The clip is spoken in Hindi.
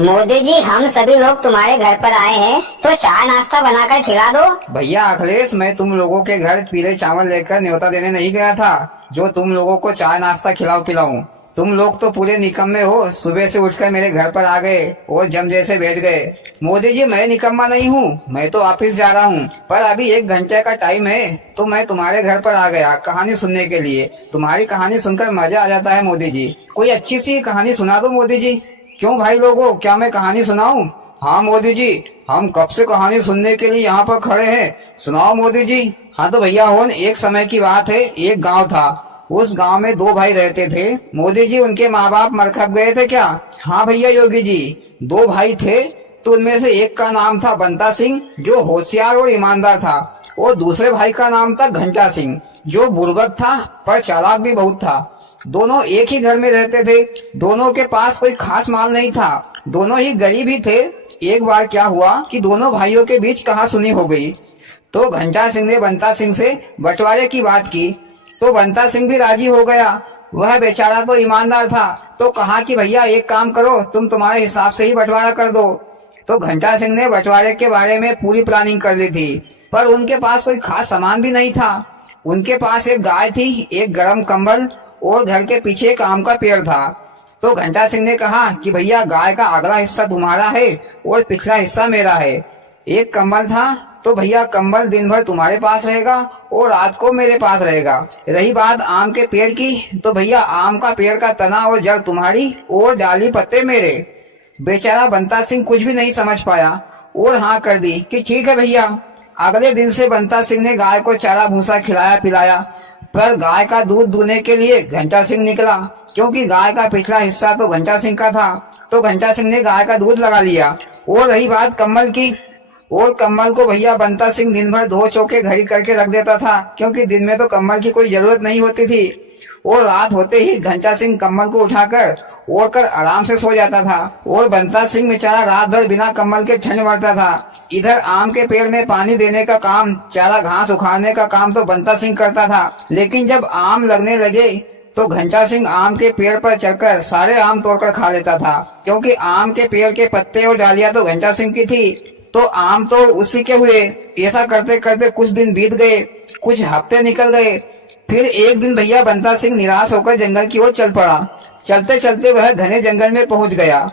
मोदी जी, हम सभी लोग तुम्हारे घर पर आए हैं, तो चाय नाश्ता बनाकर खिला दो। भैया अखिलेश, मैं तुम लोगों के घर पीले चावल लेकर न्योता देने नहीं गया था जो तुम लोगों को चाय नाश्ता खिलाऊं पिलाऊं। तुम लोग तो पूरे निकम्मे हो, सुबह से उठकर मेरे घर पर आ गए और जम जैसे बैठ गए। मोदी जी, मैं निकम्मा नहीं हूँ, मैं तो ऑफिस जा रहा हूँ, पर अभी 1 घंटे का टाइम है तो मैं तुम्हारे घर पर आ गया कहानी सुनने के लिए। तुम्हारी कहानी सुनकर मजा आ जाता है मोदी जी। कोई अच्छी सी कहानी सुना दो मोदी जी। क्यों भाई लोगों, क्या मैं कहानी सुनाऊं? हाँ मोदी जी, हम कब से कहानी सुनने के लिए यहाँ पर खड़े हैं, सुनाओ मोदी जी। हाँ तो भैया होन, एक समय की बात है, एक गांव था। उस गांव में 2 भाई रहते थे। मोदी जी, उनके माँ बाप मर खप गए थे क्या? हाँ भैया योगी जी, 2 भाई थे, तो उनमें से एक का नाम था बंता सिंह, जो होशियार और ईमानदार था, और दूसरे भाई का नाम था घंटा सिंह, जो बुर्बक था पर चालाक भी बहुत था। दोनों एक ही घर में रहते थे। दोनों के पास कोई खास माल नहीं था, दोनों ही गरीब ही थे। एक बार क्या हुआ कि दोनों भाइयों के बीच कहासुनी हो गई। तो घंटा सिंह ने बंता सिंह से बंटवारे की बात की, तो बंता सिंह भी राजी हो गया। वह बेचारा तो ईमानदार था, तो कहा कि भैया एक काम करो, तुम तुम्हारे हिसाब से ही बंटवारा कर दो। तो घंटा सिंह ने बंटवारे के बारे में पूरी प्लानिंग कर ली थी, पर उनके पास कोई खास सामान भी नहीं था। उनके पास एक गाय थी, एक गर्म कंबल, और घर के पीछे एक आम का पेड़ था। तो घंटा सिंह ने कहा कि भैया, गाय का अगला हिस्सा तुम्हारा है और पिछला हिस्सा मेरा है। एक कंबल था, तो भैया कंबल दिन भर तुम्हारे पास रहेगा और रात को मेरे पास रहेगा। रही बात आम के पेड़ की, तो भैया आम का पेड़ का तना और जड़ तुम्हारी और डाली पत्ते मेरे। बेचारा बंता सिंह कुछ भी नहीं समझ पाया और हाँ कर दी कि ठीक है भैया। अगले दिन से बंता सिंह ने गाय को चारा भूसा खिलाया पिलाया, पर गाय का दूध दूहने के लिए घंटा सिंह निकला, क्योंकि गाय का पिछला हिस्सा तो घंटा सिंह का था। तो घंटा सिंह ने गाय का दूध लगा लिया। और रही बात कम्बल की, और कम्बल को भैया बंता सिंह दिन भर धो चौके घड़ी करके रख देता था, क्योंकि दिन में तो कम्बल की कोई जरूरत नहीं होती थी। और रात होते ही घंटा सिंह कम्बल को उठाकर ओढ़कर आराम से सो जाता था, और बंता सिंह बेचारा रात भर बिना कम्बल के ठंड मरता था। इधर आम के पेड़ में पानी देने का काम, चारा घास उखाड़ने का काम तो बंता सिंह करता था। लेकिन जब आम लगने लगे तो घंटा सिंह आम के पेड़ पर चढ़कर सारे आम तोड़कर खा लेता था, क्योंकि आम के पेड़ के पत्ते और डालियां तो घंटा सिंह की थी, तो आम तो उसी के हुए। ऐसा करते करते कुछ दिन बीत गए, कुछ हफ्ते निकल गए। फिर एक दिन भैया बंता सिंह निराश होकर जंगल की ओर चल पड़ा। चलते चलते वह घने जंगल में पहुंच गया।